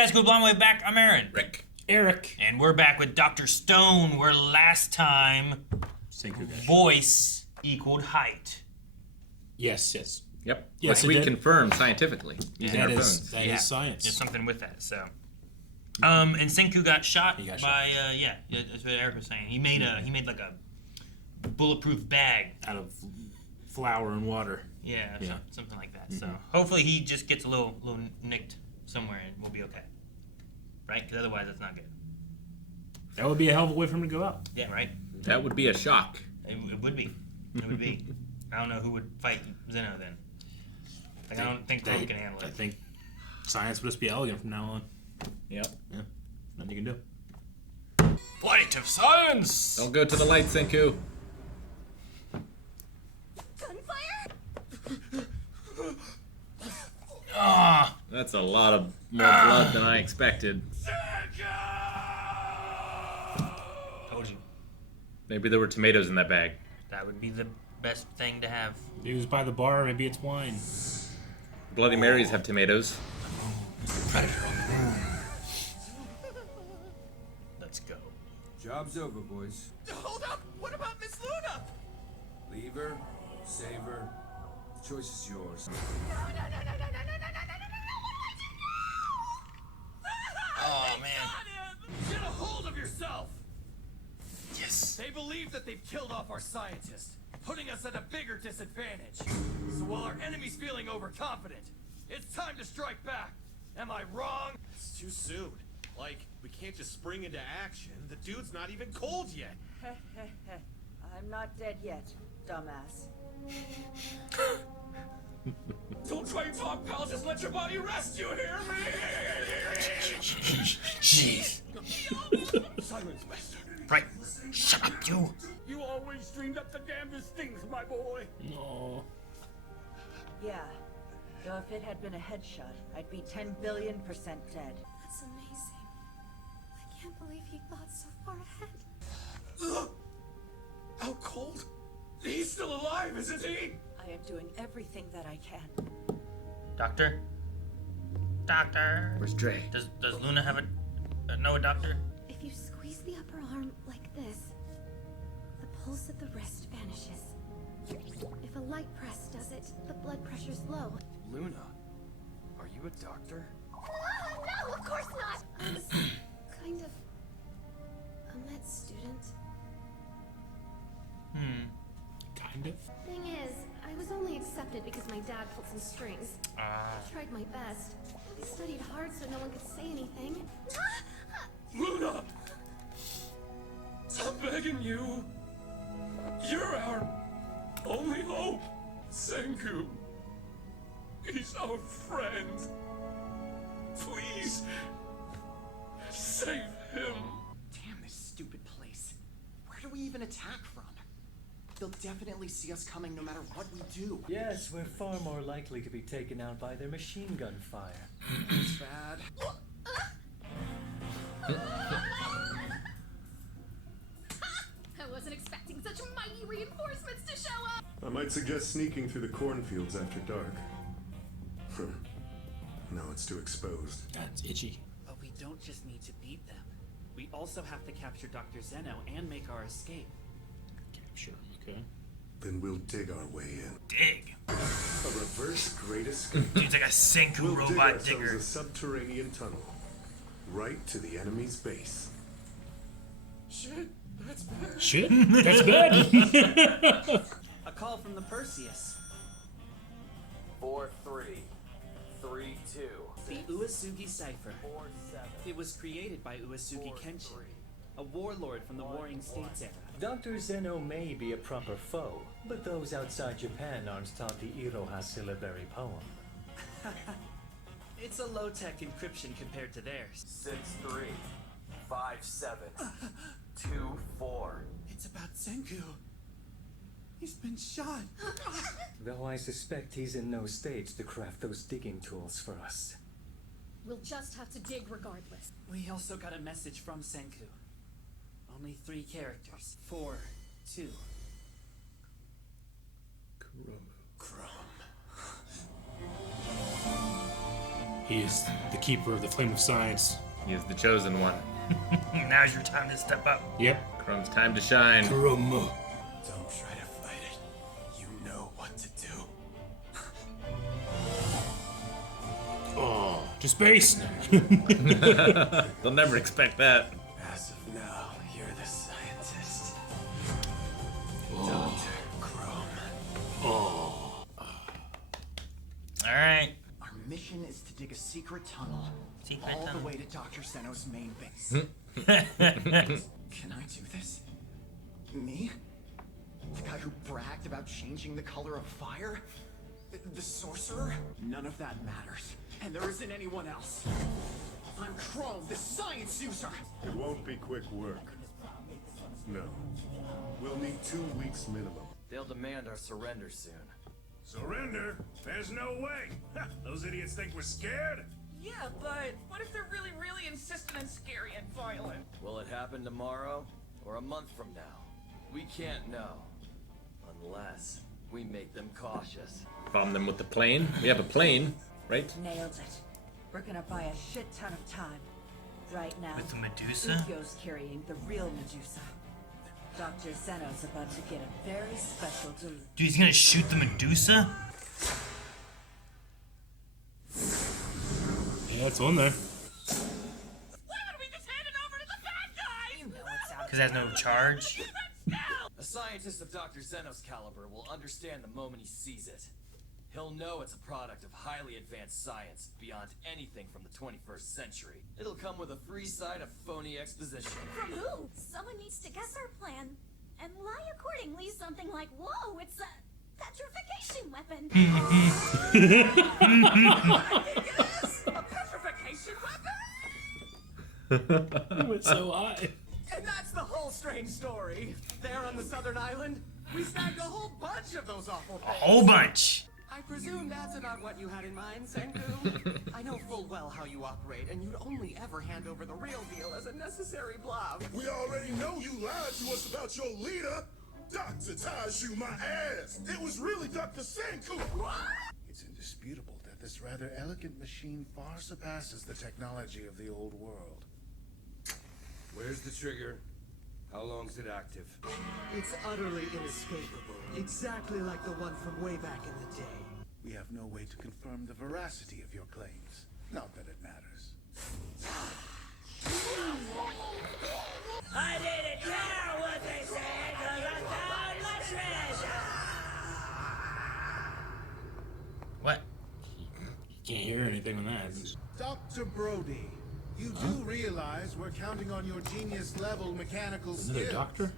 guys, go blind way back. I'm Aaron. Rick. Eric. And we're back with Dr. Stone, where last time voice equaled height. Yes. Yep. Yes, Which we confirmed scientifically using our phones. That is science. There's something with that, so. And Senku got shot by, that's what Eric was saying. He made like a bulletproof bag. Out of flour and water. Yeah. Something like that. So hopefully he just gets a little nicked somewhere and we'll be okay. Right? Because otherwise that's not good. That would be a hell of a way for him to go out. Yeah, right? That would be a shock. It would be. It would be. I don't know who would fight Zeno then. Like, I don't think Chrome can handle it. I think science would just be elegant from now on. Yep. Yeah. Nothing you can do. Flight of science! Don't go to the light, Senku. Gunfire? Ah! That's a lot of more blood than I expected. Told you. Maybe there were tomatoes in that bag. That would be the best thing to have. He was by the bar, maybe it's wine. Bloody Marys have tomatoes. Predator on the move. Let's go. Job's over, boys. Hold up! What about Miss Luna? Leave her, save her. The choice is yours. Oh, man. Get a hold of yourself! Yes. They believe that they've killed off our scientist, putting us at a bigger disadvantage. So while our enemy's feeling overconfident, it's time to strike back. Am I wrong? It's too soon. Like, we can't just spring into action. The dude's not even cold yet. I'm not dead yet, dumbass. Don't try and talk, pal. Just let your body rest. You hear me? Jeez. Silence, master. Right. Shut up, you. You always dreamed up the damnedest things, my boy. No. Yeah. Though if it had been a headshot, I'd be 10 billion% dead. That's amazing. I can't believe he thought so far ahead. Out cold? He's still alive, isn't he? I am doing everything that I can. Doctor? Doctor? Where's Dre? Does Luna have know a doctor? If you squeeze the upper arm like this, the pulse at the wrist vanishes. If a light press does it, the blood pressure's low. Luna, are you a doctor? No, of course not! I was kind of a med student. Kind of. Thing is, I was only accepted because my dad pulled some strings. I tried my best. I studied hard so no one could say anything. Luna! I'm begging you. You're our only hope. Senku. He's our friend. Please. Save him. Damn this stupid place. Where do we even attack from? They'll definitely see us coming no matter what we do. Yes, we're far more likely to be taken out by their machine gun fire. That's bad. I wasn't expecting such mighty reinforcements to show up! I might suggest sneaking through the cornfields after dark. No, it's too exposed. That's itchy. But we don't just need to beat them. We also have to capture Dr. Zeno and make our escape. Capture, okay. Then we'll dig our way in. Dig. A reverse great escape. Dude's like a Senku We'll dig robot ourselves digger. a subterranean tunnel, right to the enemy's base. Shit, that's bad. Shit? That's bad. A call from the Perseus. 4-3-3-2. The Uesugi Cipher. 4-7. It was created by Uesugi Kenshin, a warlord from the Warring States era. Dr. Zeno may be a proper foe, but those outside Japan aren't taught the Iroha syllabary poem. It's a low-tech encryption compared to theirs. 6-3. 5-7. 2-4. It's about Senku. He's been shot. Though I suspect he's in no state to craft those digging tools for us. We'll just have to dig regardless. We also got a message from Senku. Only 3 characters. 4, 2. Chrome. He is the keeper of the flame of science. He is the chosen one. Now's your time to step up. Yep. Chrome's time to shine. Chrome. Don't try to fight it. You know what to do. Oh, to space. They'll never expect that. As of now, you're the scientist. Dr. Chrome. Oh. All right. Our mission is to dig a secret tunnel Secret all tunnel. the way to Dr. Zeno's main base. Can I do this? Me? The guy who bragged about changing the color of fire? The sorcerer? None of that matters. And there isn't anyone else. I'm Chrome, the science user! It won't be quick work. No. We'll need 2 weeks minimum. They'll demand our surrender soon. Surrender? There's no way. Those idiots think we're scared? Yeah, but what if they're really, really insistent and scary and violent? Will it happen tomorrow or a month from now? We can't know. Unless we make them cautious. Bomb them with the plane. We have a plane, right? Nailed it. We're gonna buy a shit ton of time. Right now, With the Medusa? Ukyo's carrying the real Medusa. Dr. Zeno's about to get a very special delivery. Dude, he's gonna shoot the Medusa? Yeah, it's on there. Because it has no charge. A scientist of Dr. Zeno's caliber will understand the moment he sees it. He'll know it's a product of highly advanced science beyond anything from the 21st century. It'll come with a free side of phony exposition. From who? Someone needs to guess our plan and lie accordingly. Something like, whoa, it's a petrification weapon. Yes! A petrification weapon? You went so high. And that's the whole strange story. There on the southern island, we snagged a whole bunch of those awful things. A whole bunch. I presume that's about what you had in mind, Senku. I know full well how you operate, and you'd only ever hand over the real deal as a necessary blob. We already know you lied to us about your leader. Dr. ties you my ass. It was really Dr. Senku. It's indisputable that this rather elegant machine far surpasses the technology of the old world. Where's the trigger? How long's it active? It's utterly inescapable, exactly like the one from way back in the day. We have no way to confirm the veracity of your claims. Not that it matters. I didn't care what they said, 'cause I found my treasure. What? You can't hear anything on that. Dr. Brody, you do realize we're counting on your genius-level mechanical skills. Another doctor?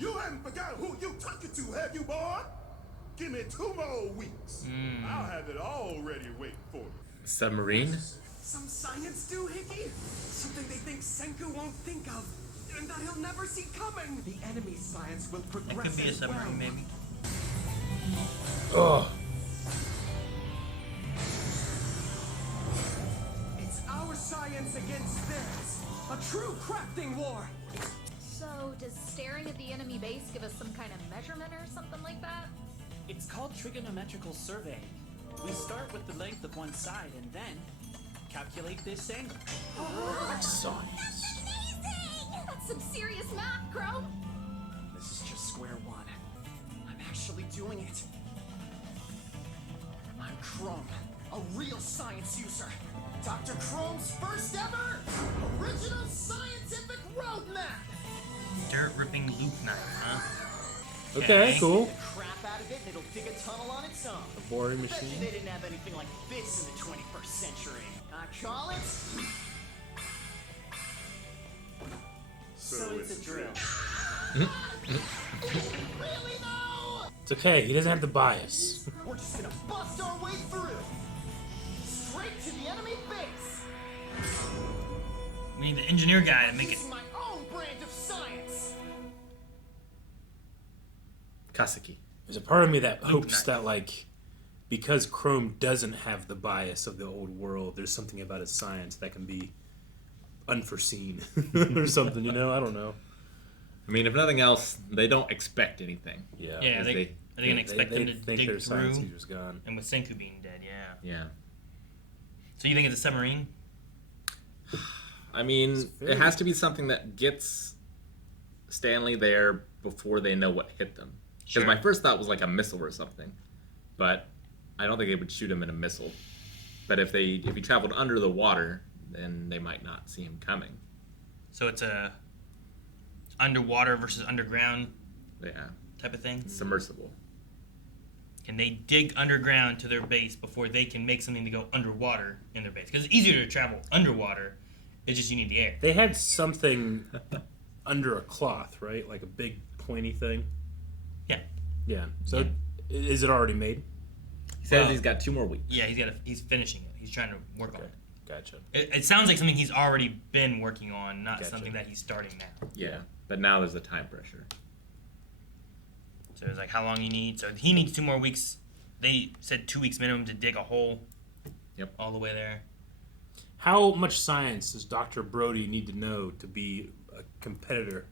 You haven't forgotten who you talking to, have you, boy? Give me 2 more weeks. I'll have it all ready waiting for you. Submarine? Some science do, Hickey? Something they think Senku won't think of, and that he'll never see coming. The enemy's science will That progress could be a as well. submarine, maybe. Oh. It's our science against theirs. A true crafting war. So, does staring at the enemy base give us some kind of measurement or something like that? It's called trigonometrical survey. We start with the length of one side and then calculate this angle. Science. That's some serious math, Chrome. This is just square one. I'm actually doing it. I'm Chrome, a real science user. Dr. Chrome's first ever original scientific roadmap. Dirt ripping loop knife, huh? Okay, cool. Get the crap out of it and it'll dig a tunnel on its own. A boring Bet you machine. they didn't have anything like this in the 21st century. I call it... So it's a drill. Really though? It's okay, he doesn't have the bias. We're just gonna bust our way through. Straight to the enemy base. We need the engineer guy to make it. Using my own brand of science. Kaseki. There's a part of me that Loop hopes knife. that, like, because Chrome doesn't have the bias of the old world, there's something about his science that can be unforeseen or something, you know? I don't know. I mean, if nothing else, they don't expect anything. Yeah. Yeah, are they gonna expect them to think dig their through? science user's gone. And with Senku being dead, yeah. Yeah. So you think it's a submarine? I mean, it has to be something that gets Stanley there before they know what hit them. Because my first thought was like a missile or something, but I don't think they would shoot him in a missile. But if he traveled under the water, then they might not see him coming. So it's a underwater versus underground type of thing? Submersible. Can they dig underground to their base before they can make something to go underwater in their base? Because it's easier to travel underwater. It's just you need the air. They had something under a cloth, right? Like a big pointy thing. Yeah. Yeah. So is it already made? He says he's got 2 more weeks. Yeah, he's finishing it. He's trying to work on it. Gotcha. It sounds like something he's already been working on, not something that he's starting now. Yeah, but now there's a time pressure. So it's like how long you need. So he needs 2 more weeks. They said 2 weeks minimum to dig a hole. Yep. All the way there. How much science does Dr. Brody need to know to be a competitor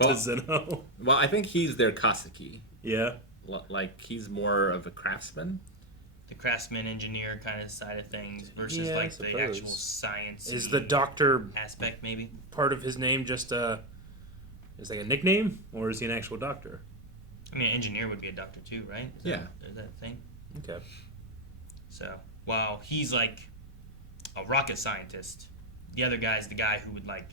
to Zeno? Well, I think he's their Kaseki. Yeah. Like, he's more of a craftsman. The craftsman engineer kind of side of things versus like the actual science. Is the doctor aspect maybe part of his name just is like a nickname, or is he an actual doctor? I mean, an engineer would be a doctor too, right? Is that a thing? Okay. So while he's like a rocket scientist, the other guy's the guy who would like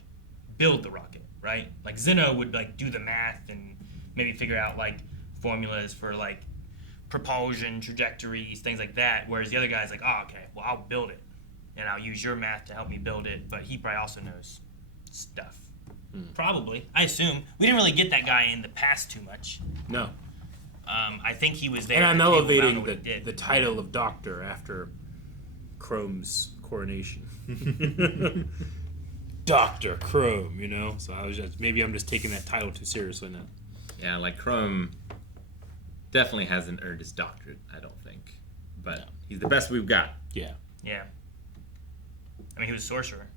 build the rocket, right? Like Zeno would like do the math and maybe figure out like formulas for like propulsion trajectories, things like that, whereas the other guy's like, oh, okay, well, I'll build it and I'll use your math to help me build it, but he probably also knows stuff. Probably, I assume. We didn't really get that guy in the past too much. No. I think he was there. And I'm to table elevating around what he did. the title of doctor after Chrome's coronation. Dr. Chrome, you know? So I was maybe I'm just taking that title too seriously now. Yeah, like Chrome definitely hasn't earned his doctorate, I don't think. But he's the best we've got. Yeah. Yeah. I mean, he was a sorcerer.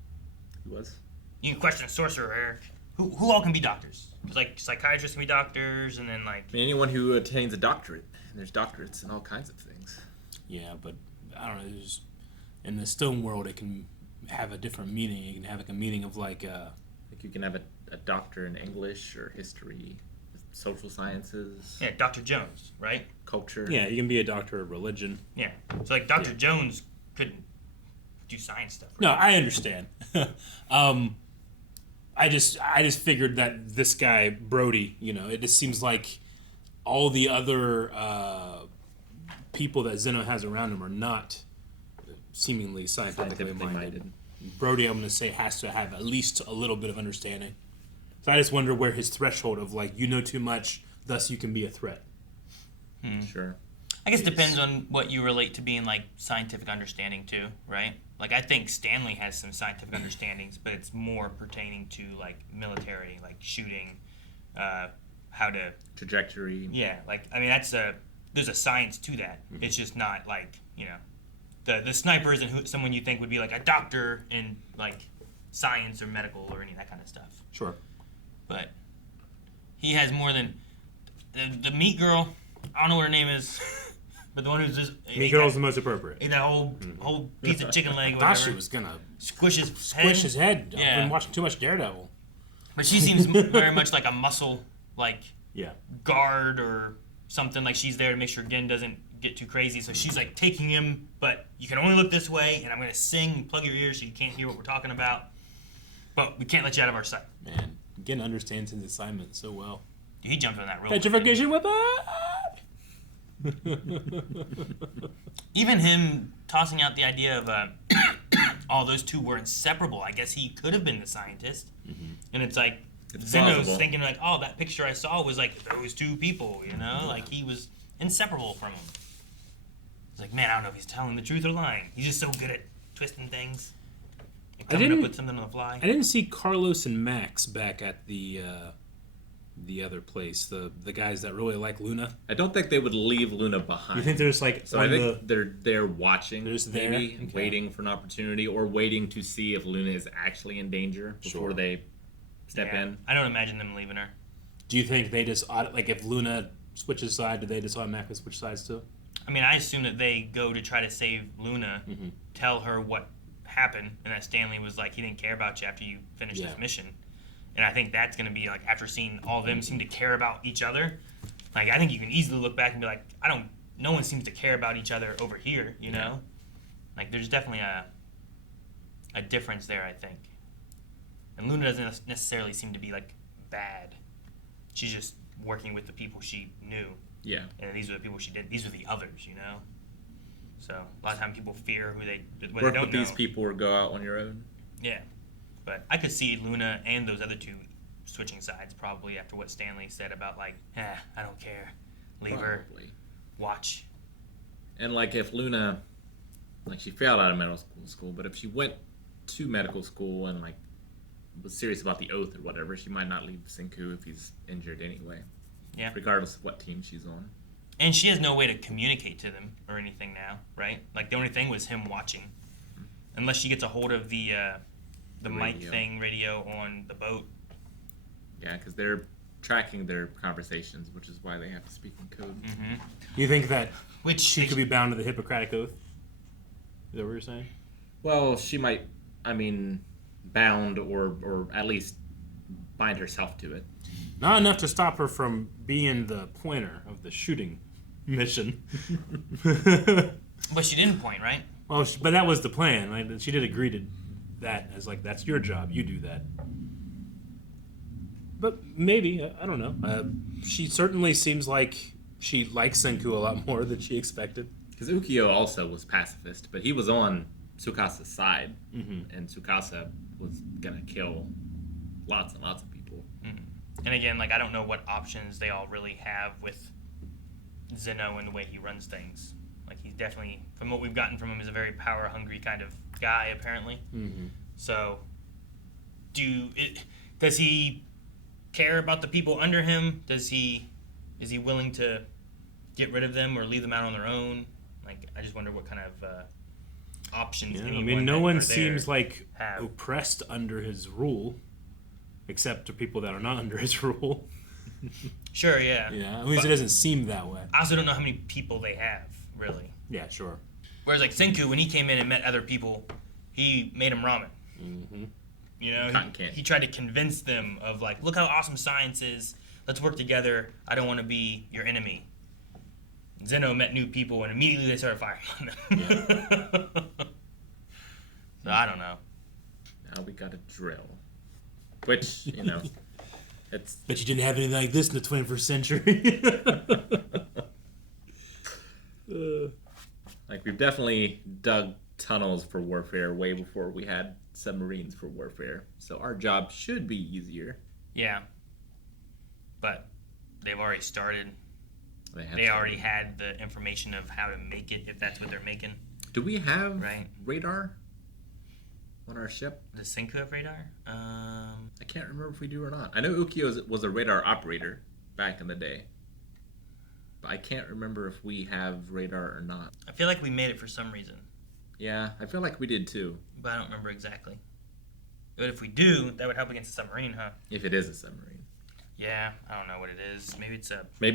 He was? You can question sorcerer, Eric. Who all can be doctors? Because, like, psychiatrists can be doctors, and then, like... I mean, anyone who attains a doctorate. And there's doctorates in all kinds of things. Yeah, but, I don't know, in the stone world, it can have a different meaning. You can have, like, a meaning of, like you can have a doctor in English or history, social sciences. Yeah, Dr. Jones, right? Culture. Yeah, you can be a doctor of religion. Yeah. So, like, Dr. Jones couldn't do science stuff. Right? No, I understand. I just figured that this guy Brody, you know, it just seems like all the other people that Zeno has around him are not seemingly scientifically minded. Brody, I'm going to say, has to have at least a little bit of understanding. So I just wonder where his threshold of like, you know too much, thus you can be a threat. Sure. I guess it depends on what you relate to being like scientific understanding too, right? Like I think Stanley has some scientific understandings, but it's more pertaining to like military, like shooting, how to trajectory. Yeah, like I mean there's a science to that. Mm-hmm. It's just not like the sniper isn't someone you think would be like a doctor in like science or medical or any of that kind of stuff. Sure. But he has more than the meat girl. I don't know what her name is. But the one who's just... Meat Girl's the most appropriate. Ate that whole piece of chicken leg or I whatever. thought she was going to... Squish his head. Yeah. I've been watching too much Daredevil. But she seems very much like a muscle, like, yeah, guard or something. Like, she's there to make sure Gen doesn't get too crazy. So she's, like, taking him, but you can only look this way, and I'm going to sing and plug your ears so you can't hear what we're talking about. But we can't let you out of our sight. Man, Gen understands his assignment so well. Dude, he jumped on that rope. Petrification weapon! Even him tossing out the idea of those two were inseparable. I guess he could have been the scientist. Mm-hmm. And it's like Zeno's thinking like, oh, that picture I saw was like those two people, you know? Yeah. Like he was inseparable from him. It's like, man, I don't know if he's telling the truth or lying. He's just so good at twisting things and coming up with something on the fly. I didn't see Carlos and Max back at the other place, the guys that really like Luna. I don't think they would leave Luna behind. You think there's like... So I think they're watching, there? Maybe, okay. Waiting for an opportunity, or waiting to see if Luna is actually in danger before they step in. I don't imagine them leaving her. Do you think they just... Like, if Luna switches side, do they just automatically switch sides too? I mean, I assume that they go to try to save Luna, tell her what happened, and that Stanley was like, he didn't care about you after you finished this mission. And I think that's going to be like, after seeing all of them seem to care about each other, like, I think you can easily look back and be like, no one seems to care about each other over here, you know? Like, there's definitely a difference there, I think. And Luna doesn't necessarily seem to be, like, bad. She's just working with the people she knew. Yeah. And these are the people she did. These are the others, you know? So, a lot of times people fear who they Work don't with these people or go out on your own. Yeah. But I could see Luna and those other two switching sides probably after what Stanley said about, like, I don't care. Leave her. Watch. And, like, if Luna, like, she failed out of medical school, but if she went to medical school and, like, was serious about the oath or whatever, she might not leave Senku if he's injured anyway. Yeah. Regardless of what team she's on. And she has no way to communicate to them or anything now, right? Like, the only thing was him watching. Unless she gets a hold of the mic radio on the boat. Yeah, because they're tracking their conversations, which is why they have to speak in code. You think that she could be bound to the Hippocratic Oath? Is that what you're saying? Well, she might, bound or at least bind herself to it. Not enough to stop her from being the pointer of the shooting mission. But she didn't point, right? Well, but that was the plan. Like, she did agree to that as, like, that's your job. You do that. But maybe, I don't know. She certainly seems like she likes Senku a lot more than she expected. Because Ukyo also was pacifist, but he was on Tsukasa's side, and Tsukasa was gonna kill lots and lots of people. And again, like, I don't know what options they all really have with Zeno and the way he runs things. Like, he's definitely, from what we've gotten from him, is a very power-hungry kind of guy, apparently. So, does he care about the people under him? Is he willing to get rid of them or leave them out on their own? Like, I just wonder what kind of options. Yeah, I mean, no one seems like oppressed under his rule, except to people that are not under his rule. Sure, yeah. Yeah, at least it doesn't seem that way. I also don't know how many people they have, really. Yeah, sure. Whereas, like, Senku, when he came in and met other people, he made them ramen. You know, he tried to convince them of, like, look how awesome science is. Let's work together. I don't want to be your enemy. Zeno met new people, and immediately they started firing on them. So, I don't know. Now we got a drill. Which, you know, it's... Bet you didn't have anything like this in the 21st century. Like, we've definitely dug tunnels for warfare way before we had submarines for warfare. So our job should be easier. Yeah. But they've already started. They already had the information of how to make it, if that's what they're making. Do we have radar on our ship? The Senku have radar? I can't remember if we do or not. I know Ukyo was a radar operator back in the day. But I can't remember if we have radar or not. I feel like we made it for some reason. Yeah, I feel like we did too. But I don't remember exactly. But if we do, that would help against a submarine, huh? If it is a submarine. Yeah, I don't know what it is. Maybe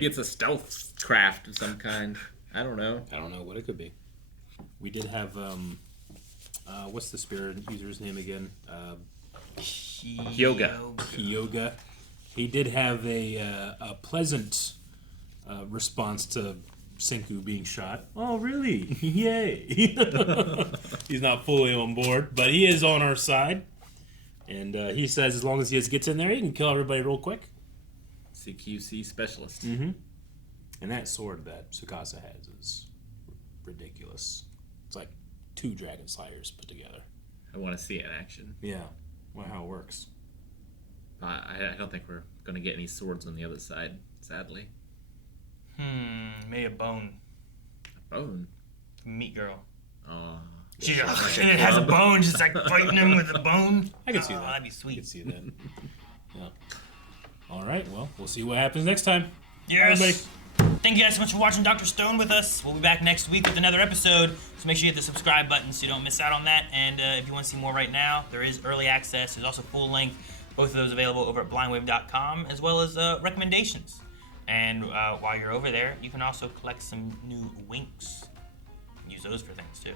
it's a stealth craft of some kind. I don't know. I don't know what it could be. We did have what's the spirit user's name again? Hyoga. He did have a pleasant response to Senku being shot. Oh, really? Yay! He's not fully on board, but he is on our side. And he says as long as he just gets in there, he can kill everybody real quick. CQC specialist. And that sword that Tsukasa has is ridiculous. It's like 2 Dragon Slayers put together. I want to see it in action. Yeah. Well, how it works. I don't think we're going to get any swords on the other side, sadly. Maybe a bone. A bone? Meat girl. Oh. She and it has a bone, just like fighting him with a bone. I can see that. That'd be sweet. I can see that. Yeah. All right. Well, we'll see what happens next time. Yes. Everybody. Thank you guys so much for watching Dr. Stone with us. We'll be back next week with another episode. So make sure you hit the subscribe button so you don't miss out on that. And if you want to see more right now, there is early access. There's also full length. Both of those available over at blindwave.com, as well as recommendations. And while you're over there, you can also collect some new winks. Use those for things too.